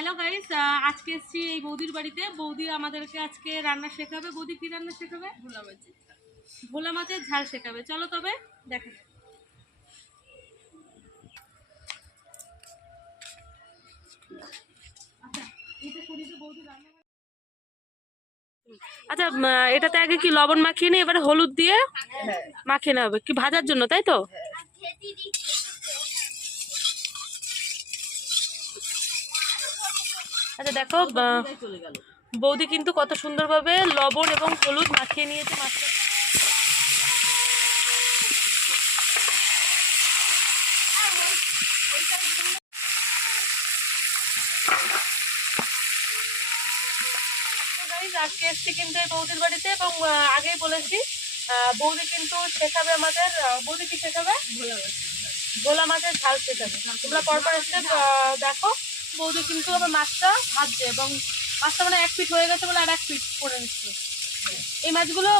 Hello guys, আজকে এসেছি এই বৌদির বাড়িতে। বৌদি আমাদেরকে আজকে রান্না শেখাবে। বৌদি কি রান্না শেখাবে? ভোলা মাছের ঝাল শেখাবে। চলো তবে দেখা যাক। আচ্ছা, এটাতে আগে কি লবণ মাখিয়ে নিয়ে এবারে হলুদ দিয়ে মাখিয়ে নেওয়া হবে কি ভাজার জন্য, তাই তো? আচ্ছা দেখো, বৌদি কিন্তু কত সুন্দরভাবে লবণ এবং হলুদ মাখিয়ে নিয়েছে মাছটা। আজকে এসছি কিন্তু এই বৌদির বাড়িতে এবং আগেই বলেছি বৌদি কিন্তু শেখাবে আমাদের। বৌদি কি শেখাবে? ভোলা মাছের ঝাল শেখাবে। তোমরা পরপর স্টেপ দেখো। বৌদি কিন্তু আবার মাছটা ভাজছে এবং মাছটা মানে 1 ফিট হয়ে গেছে বলে আর 1 ফিট করে নিচ্ছে। এই মাছগুলো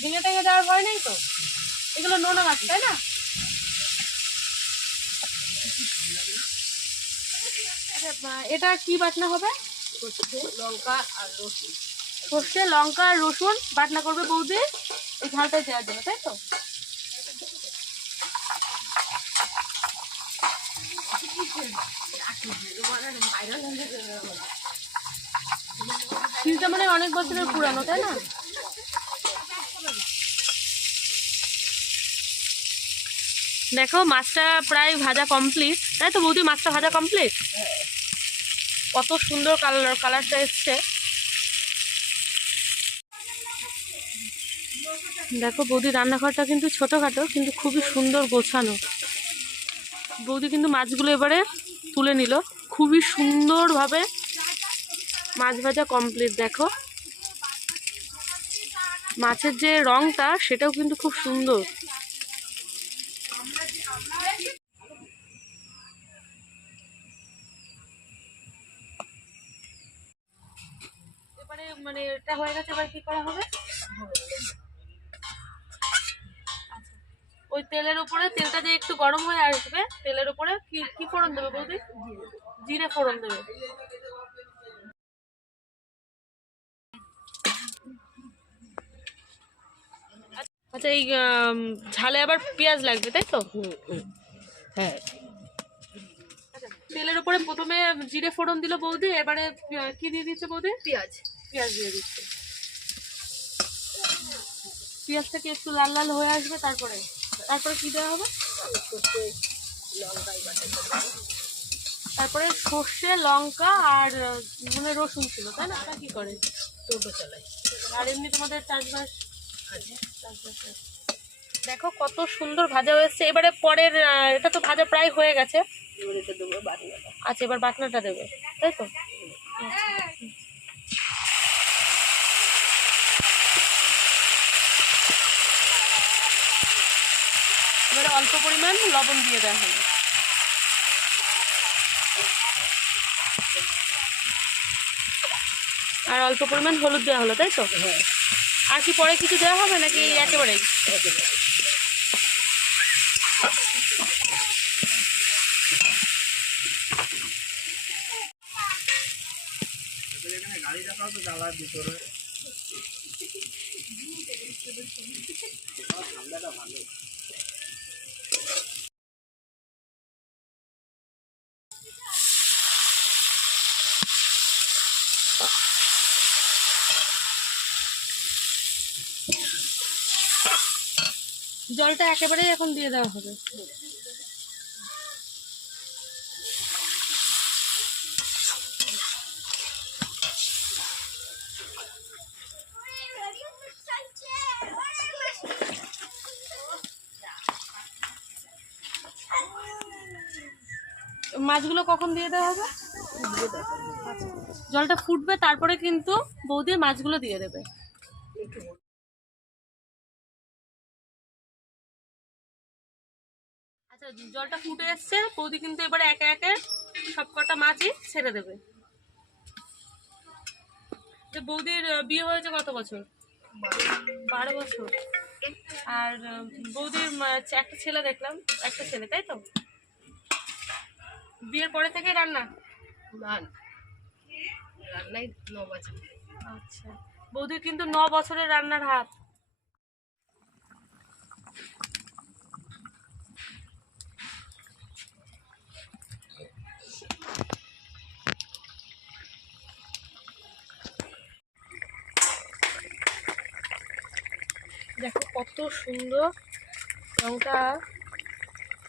ভেঙে টেঙে দেওয়ার ভয় নেই তো? এগুলো নোনা মাছ, তাই না? আচ্ছা, এটা কি বাটনা হবে? লঙ্কা আর রসুন। সর্ষে, লঙ্কা আর রসুন বাটনা করবে বৌদি এই ঝালটাই দেওয়ার জন্য, তাই তো? শিলটা মানে অনেক বছরের পুরানো, তাই না? দেখো মাছটা প্রায় ভাজা কমপ্লিট, তাই তো বৌদি? মাছটা ভাজা কমপ্লিট। কত সুন্দর কালারটা এসছে দেখো। বৌদি রান্নাঘরটা কিন্তু ছোটখাটো কিন্তু খুবই সুন্দর গোছানো। বৌদি কিন্তু মাছগুলো এবারে তুলে নিল। খুবই সুন্দরভাবে মাছ ভাজা কমপ্লিট। দেখো মাছের যে রংটা সেটাও কিন্তু খুব সুন্দর। এবারে মানে এটা হয়ে গেছে, এবার কি করা হবে? ওই তেলের উপরে, তেলটা যে একটু গরম হয়ে আসবে, তেলের উপরে কি কি ফোড়ন দেবে বৌদি? জিরে ফোড়ন দেবে। আচ্ছা, এই ঝালে আবার পেঁয়াজ লাগবে, তাই তো? হ্যাঁ, তেলের উপরে প্রথমে জিরে ফোড়ন দিল বৌদি, এবারে কি দিয়ে দিচ্ছে বৌদি? পেঁয়াজ দিয়ে দিচ্ছে। পেঁয়াজটাকে একটু লাল লাল হয়ে আসবে, তারপরে তারপরে কি দেওয়া হবে? তারপরে সর্ষে, লঙ্কা আর মানে রসুন ছিল, তাই না? কি করে টোটো চালাই। আর এমনি তোমাদের চাষবাস? দেখো কত সুন্দর ভাজা হয়েছে। এবারে পরের এটা তো ভাজা প্রায় হয়ে গেছে। আচ্ছা, এবার বাটনাটা দেবে, তাই তো? এবারে অল্প পরিমাণ লবণ দিয়ে দেওয়া হবে। আর অল্প পরিমাণ হলুদ দেওয়া হলো, তাই তো? হ্যাঁ। আর কি পরে কিছু দেওয়া হবে নাকি একেবারেই? গাড়ি রাখাও তো জ্বালার ভিতরে। ঠান্ডাটা ভালো। জলটা একেবারেই এখন দিয়ে দেওয়া হবে। মাছগুলো কখন দিয়ে দেওয়া হবে? জলটা ফুটবে, তারপরে কিন্তু বৌদি মাছগুলো দিয়ে দেবে। আচ্ছা, জলটা ফুটে এসছে। বৌদি কিন্তু এবারে একে একে সবকটা মাছই ছেড়ে দেবে। বৌদির বিয়ে হয়েছে কত বছর? 12 বছর। আর বৌদির একটা ছেলে দেখলাম, একটা ছেলে, তাই তো? বিয়ের পরে থেকে রান্না? রান্নায় 9 বছর। আচ্ছা, বৌদির কিন্তু 9 বছরের রান্নার হাত। দেখো কত সুন্দর, রংটা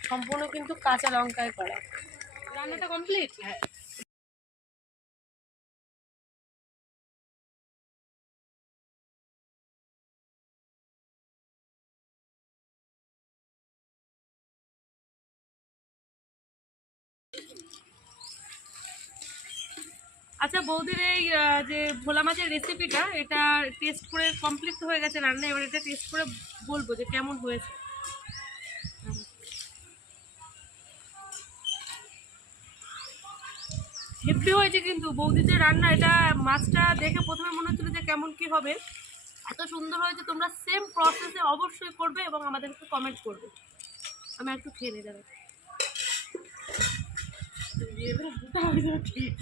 সম্পূর্ণ কিন্তু কাঁচা লঙ্কায় করা। রান্নাটা কমপ্লিট। হ্যাঁ। আচ্ছা বৌদির এই যে ভোলা মাছের রেসিপিটা, এটা টেস্ট করে কমপ্লিট হয়ে গেছে রান্না, এবার এটা টেস্ট করে বলবো যে কেমন হয়েছে। হেভি হয়েছে কিন্তু বৌদির যে রান্না, এটা মাছটা দেখে প্রথমে মনে হচ্ছিল যে কেমন কি হবে, এত সুন্দর হয়েছে। তোমরা সেম প্রসেসে অবশ্যই করবে এবং আমাদেরকে কমেন্ট করবে। আমি একটু খেয়ে নিই, দাঁড়াও। ঠিক